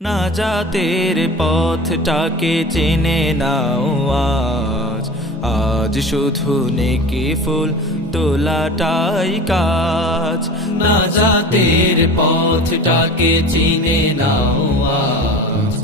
নাজাতের পথটাকে চেনে নাও আজ, আজ শুধু নেকি ফুল তোলাটাই কাজ। নাজাতের পথটাকে চিনে নাও আজ,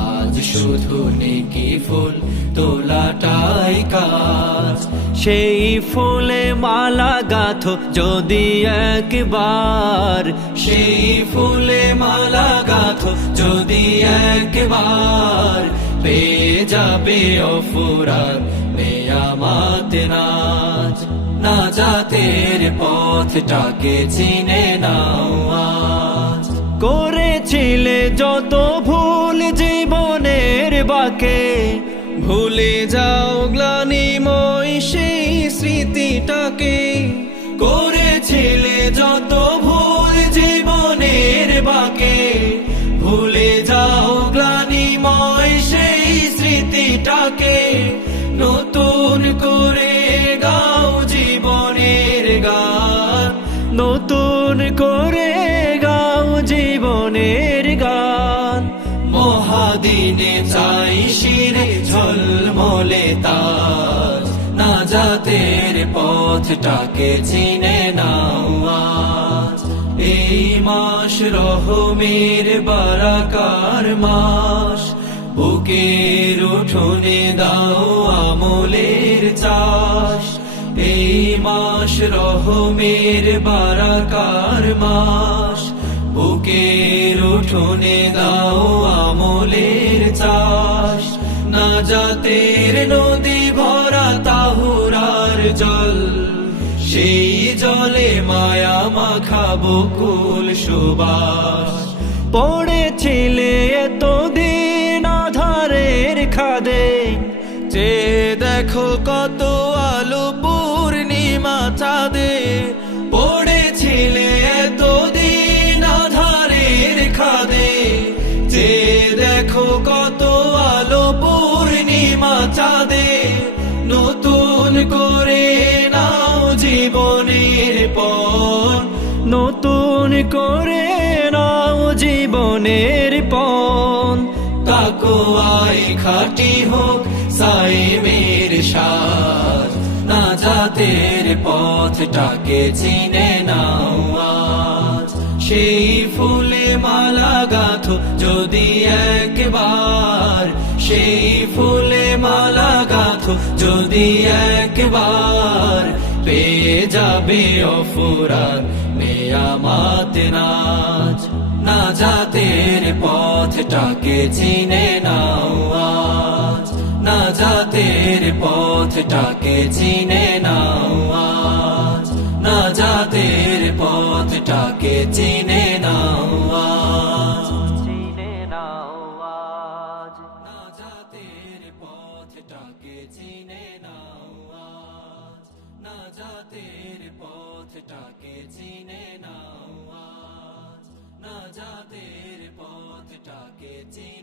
আজ শুধু নেকি ফুল তোলাটাই কাজ। সেই ফুলে মালা গাঁথো যদি একবার, সেই ফুলে মালা গাঁথো যদি একবার, পেয়ে যাবে অফুরান নেয়ামত নাজ। নাজাতের পথটাকে চিনে নাও আজ। করেছিলে যত ভুল জীবনের বাকে, ভুলে যাও গ্লানিময় সেই স্মৃতিটাকে। করেছিলে যত ভুল জীবনের বাকে, ভুলে যাও গ্লানিময় সেই স্মৃতিটাকে। নতুন করে গাও জীবনের গান, নতুন করে গাও জীবনের গান। মহাদিনে চাই শিরে ঝলমলে তাজ। নাজাতের পথটাকে চিনে নাও আজ। এই মাস রহমের বারাকার মাস, বুকের উঠোনে দাও আমলের চাষ। এই মাস রহমের বারাকার মাস, বুকের উঠোনে দাও আমলের চাষ। নাজাতের নদী ভরা তাহুরার জল, সেই জলে মায়া মাখা বকুল সুবাস। পড়েছিলে এতদিন আধারের খাদে, যে দেখো কত আলো পূর্ণিমা চাঁদে। পড়েছিলে এতদিন আধারের খাদে, যে দেখো কত আলো পূর্ণিমা চাঁদে। নতুন করে নাও জীবনের পথ, নতুন করে নাও জীবনের পথ। তাকওয়ায় খাঁটি হোক সায়েমের সাজ। নাজাতের পথটাকে চিনে নাও আজ। সেই ফুলে মালা গাঁথো যদি একবার, সেই ফুলে মালা গাঁথো যদি একবার, পেয়ে যাবে অফুরান নেয়ামত নাজ। নাজাতের পথটাকে চিনে নাও আজ। নাজাতের পথটাকে চিনে নাও আজ। নাজাতের পথটাকে চিনে নাও আজ। চিনে নাও আজ। নাজাতের পথটাকে চিনে নাও আজ। নাজাতের পথটাকে চিনে নাও আজ। নাজাতের পথটাকে চিনে